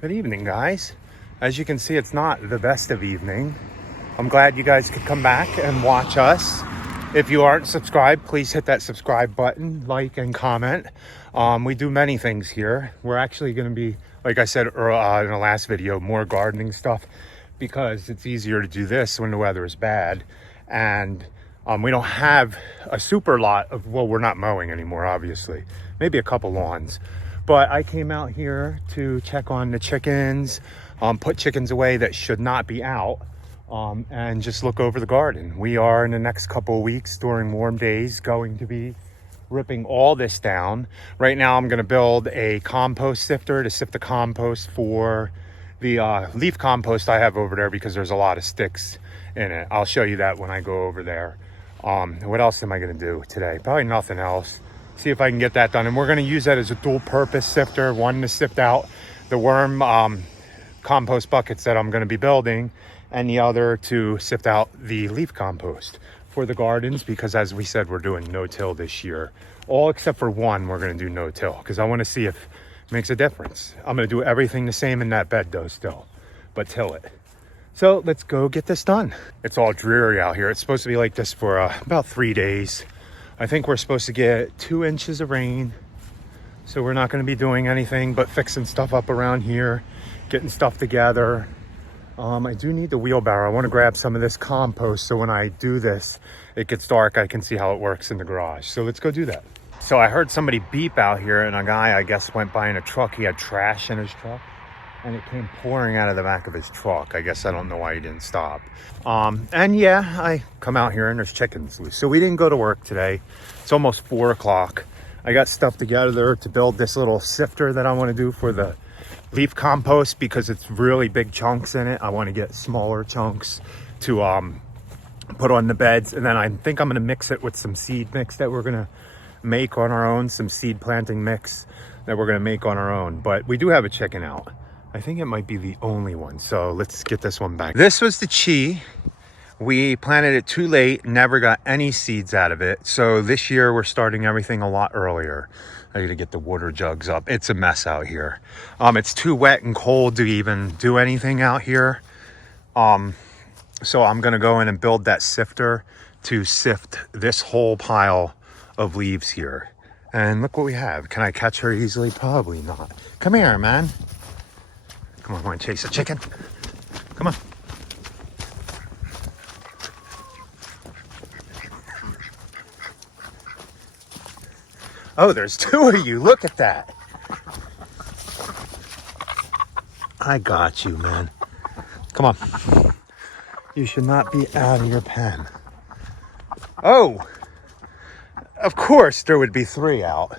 Good evening, guys. As you can see, it's not the best of evening. I'm glad you guys could come back and watch us. If you aren't subscribed, please hit that subscribe button, like, and comment. We do many things here. We're actually going to be, like I said in the last video, more gardening stuff because it's easier to do this when the weather is bad. And we don't have a super lot of, well, we're not mowing anymore, obviously. Maybe a couple lawns. But I came out here to check on the chickens, put chickens away that should not be out, and just look over the garden. We are, in the next couple of weeks during warm days, going to be ripping all this down. Right now I'm going to build a compost sifter to sift the compost for the leaf compost I have over there because there's a lot of sticks in it. I'll show you that when I go over there. What else am I going to do today? Probably nothing else. See if I can get that done, and we're going to use that as a dual purpose sifter, one to sift out the worm compost buckets that I'm going to be building, and the other to sift out the leaf compost for the gardens, because as we said, we're doing no-till this year. All except for one, we're going to do no-till because I want to see if it makes a difference. I'm going to do everything the same in that bed though still, but till it. So let's go get this done. It's all dreary out here. It's supposed to be like this for about 3 days. I think we're supposed to get 2 inches of rain. So we're not going to be doing anything but fixing stuff up around here, getting stuff together. I do need the wheelbarrow. I want to grab some of this compost so when I do this, it gets dark, I can see how it works in the garage. So let's go do that. So I heard somebody beep out here, and a guy, I guess, went by in a truck. He had trash in his truck, and it came pouring out of the back of his truck. I guess I don't know why he didn't stop. And yeah, I come out here and there's chickens loose. So we didn't go to work today. It's almost 4 o'clock. I got stuff together to build this little sifter that I want to do for the leaf compost because it's really big chunks in it. I want to get smaller chunks to put on the beds. And then I think I'm going to mix it with some seed mix that we're going to make on our own, some seed planting mix that we're going to make on our own. But we do have a chicken out. I think it might be the only one. So let's get this one back. This was the chi. We planted it too late, never got any seeds out of it. So this year we're starting everything a lot earlier. I gotta get the water jugs up. It's a mess out here. It's too wet and cold to even do anything out here. So I'm gonna go in and build that sifter to sift this whole pile of leaves here. And look what we have. Can I catch her easily? Probably not. Come here, man. Come on, want to chase a chicken? Come on. Oh, there's 2 of you. Look at that. I got you, man. Come on. You should not be out of your pen. Oh, of course there would be 3 out.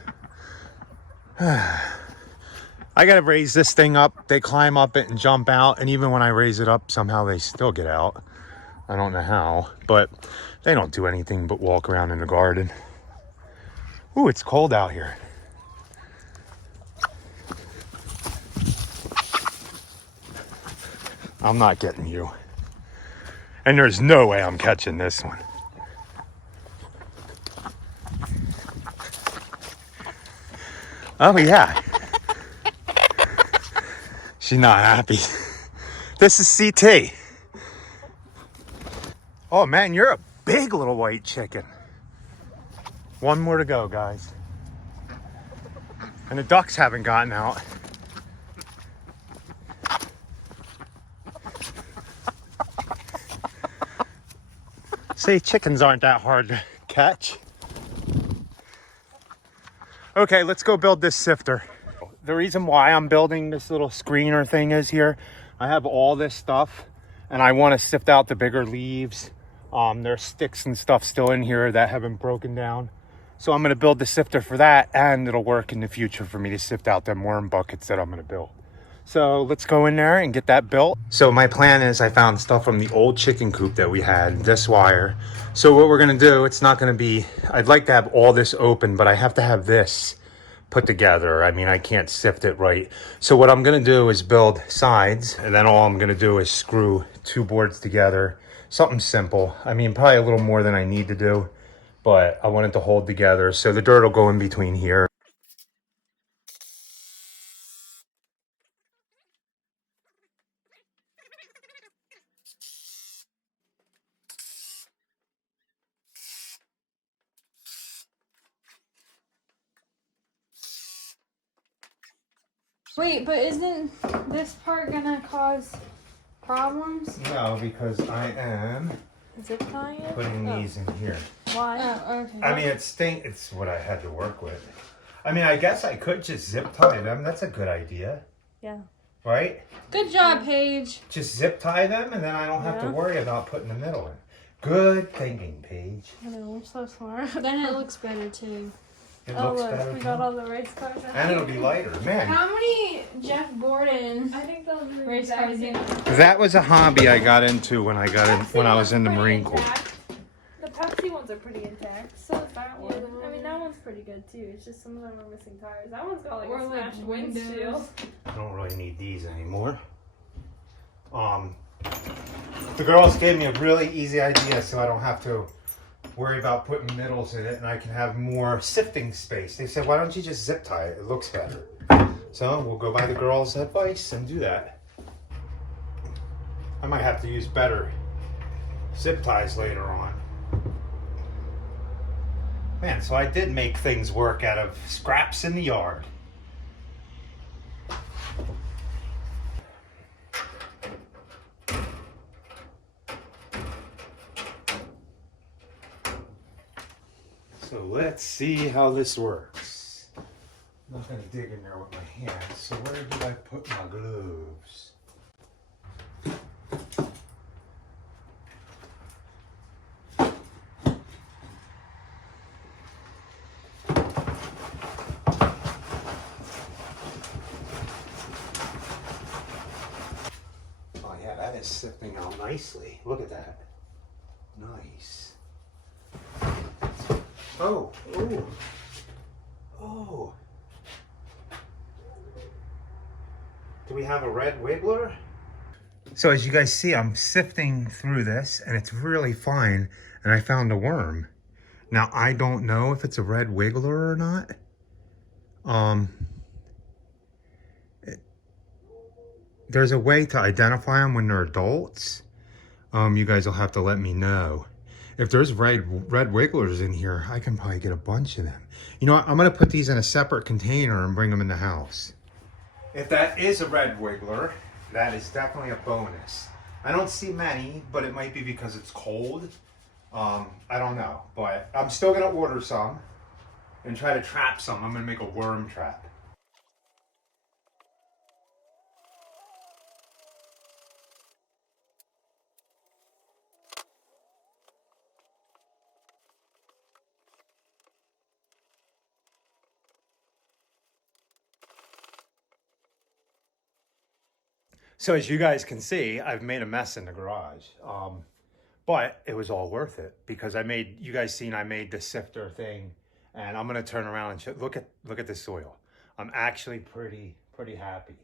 I gotta raise this thing up. They climb up it and jump out, and even when I raise it up, somehow they still get out. I don't know how, but they don't do anything but walk around in the garden. Ooh, it's cold out here. I'm not getting you. And there's no way I'm catching this one. Oh yeah. She's not happy. This is CT. Oh man, you're a big little white chicken. 1 more to go, guys. And the ducks haven't gotten out. See, chickens aren't that hard to catch. Okay, let's go build this sifter. The reason why I'm building this little screener thing is here, I have all this stuff and I want to sift out the bigger leaves. There's sticks and stuff still in here that haven't broken down. So I'm going to build the sifter for that, and it'll work in the future for me to sift out them worm buckets that I'm going to build. So let's go in there and get that built. So my plan is I found stuff from the old chicken coop that we had, this wire. So what we're going to do, it's not going to be, I'd like to have all this open, but I have to have this put together. I mean, I can't sift it right. So what I'm going to do is build sides, and then all I'm going to do is screw 2 boards together. Something simple. I mean, probably a little more than I need to do, but I want it to hold together. So the dirt will go in between here. Wait, but isn't this part gonna cause problems? No, because I am Zip tie it? putting these in here. Why? Oh, okay. I mean, it's what I had to work with. I mean, I guess I could just zip tie them. That's a good idea. Yeah. Right? Good job, Paige. Just zip tie them, and then I don't have to worry about putting the middle in. Good thinking, Paige. I know, I'm so smart. Then it looks better, too. It looks look, better. We got all the race cars. And it'll be lighter. Man. How many Jeff Gordon I think they'll do race cars do you know? That was a hobby I got into when I was in the Marine Corps. The Pepsi ones are pretty intact. So is that one. I mean, that one's pretty good too. It's just some of them are missing tires. That one's got like a smashed windshield. I don't really need these anymore. The girls gave me a really easy idea, so I don't have to worry about putting middles in it, and I can have more sifting space. They said, why don't you just zip tie it? It looks better. So we'll go by the girls' advice and do that. I might have to use better zip ties later on. Man, so I did make things work out of scraps in the yard. So let's see how this works. I'm not gonna dig in there with my hands, so where did I put my gloves? Oh yeah, that is sifting out nicely. Look at that. Nice. Oh, oh, oh. Do we have a red wiggler? So as you guys see, I'm sifting through this and it's really fine. And I found a worm. Now, I don't know if it's a red wiggler or not. There's a way to identify them when they're adults. You guys will have to let me know. If there's red wigglers in here, I can probably get a bunch of them. You know what? I'm going to put these in a separate container and bring them in the house. If that is a red wiggler, that is definitely a bonus. I don't see many, but it might be because it's cold. I don't know. But I'm still going to order some and try to trap some. I'm going to make a worm trap. So as you guys can see, I've made a mess in the garage, but it was all worth it because I made the sifter thing, and I'm gonna turn around and show, look at this soil. I'm actually pretty happy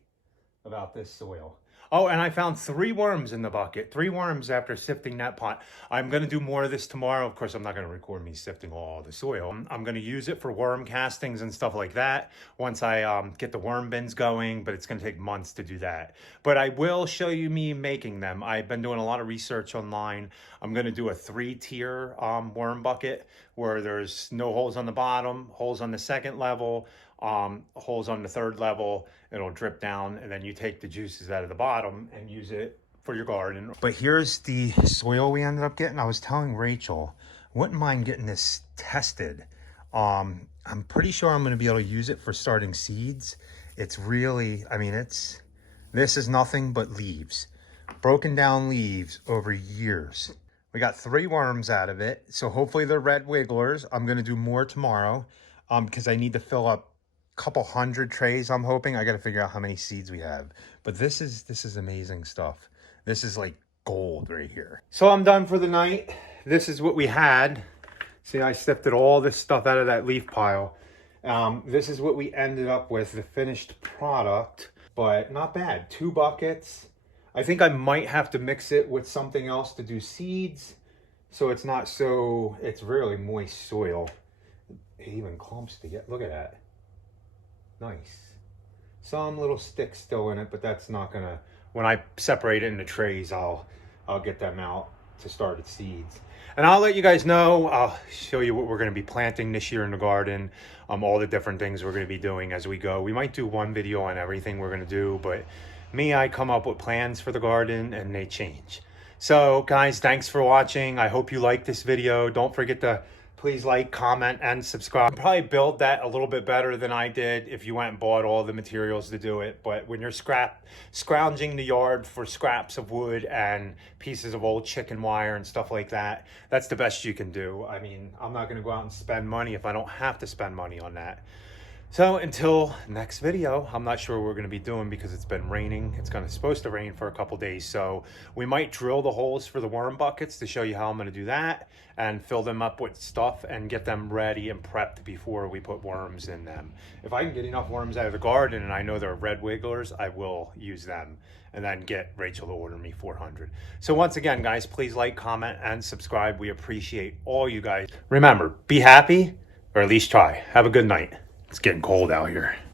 about this soil. Oh, and I found 3 worms in the bucket. 3 worms after sifting that pot. I'm going to do more of this tomorrow. Of course, I'm not going to record me sifting all the soil. I'm going to use it for worm castings and stuff like that once I get the worm bins going, but it's going to take months to do that. But I will show you me making them. I've been doing a lot of research online. I'm going to do a 3-tier worm bucket where there's no holes on the bottom, holes on the second level, holes on the third level. It'll drip down, and then you take the juices out of the bottom and use it for your garden. But here's the soil we ended up getting. I was telling Rachel, wouldn't mind getting this tested. I'm pretty sure I'm going to be able to use it for starting seeds. It's really, I mean, this is nothing but leaves, broken down leaves over years. We got 3 worms out of it, so hopefully they're red wigglers. I'm going to do more tomorrow because I need to fill up couple hundred trays. I'm hoping. I got to figure out how many seeds we have, but this is amazing stuff. This is like gold right here. So I'm done for the night. This is what we had. See, I sifted all this stuff out of that leaf pile. This is what we ended up with, the finished product, but not bad. 2 buckets. I think I might have to mix it with something else to do seeds, so it's not so, it's really moist soil. It even clumps together. Look at that. Nice. Some little sticks still in it, but that's not gonna, when I separate it into trays, I'll get them out. to start its seeds. And I'll let you guys know, I'll show you what we're going to be planting this year in the garden, all the different things we're going to be doing as we go. We might do one video on everything we're going to do, but I come up with plans for the garden and they change. So guys, thanks for watching. I hope you like this video. Don't forget to please like, comment, and subscribe. I'll probably build that a little bit better than I did if you went and bought all the materials to do it. But when you're scrounging the yard for scraps of wood and pieces of old chicken wire and stuff like that, that's the best you can do. I mean, I'm not gonna go out and spend money if I don't have to spend money on that. So until next video, I'm not sure what we're going to be doing because it's been raining. It's supposed to rain for a couple days. So we might drill the holes for the worm buckets to show you how I'm going to do that and fill them up with stuff and get them ready and prepped before we put worms in them. If I can get enough worms out of the garden and I know they're red wigglers, I will use them and then get Rachel to order me 400. So once again, guys, please like, comment, and subscribe. We appreciate all you guys. Remember, be happy or at least try. Have a good night. It's getting cold out here.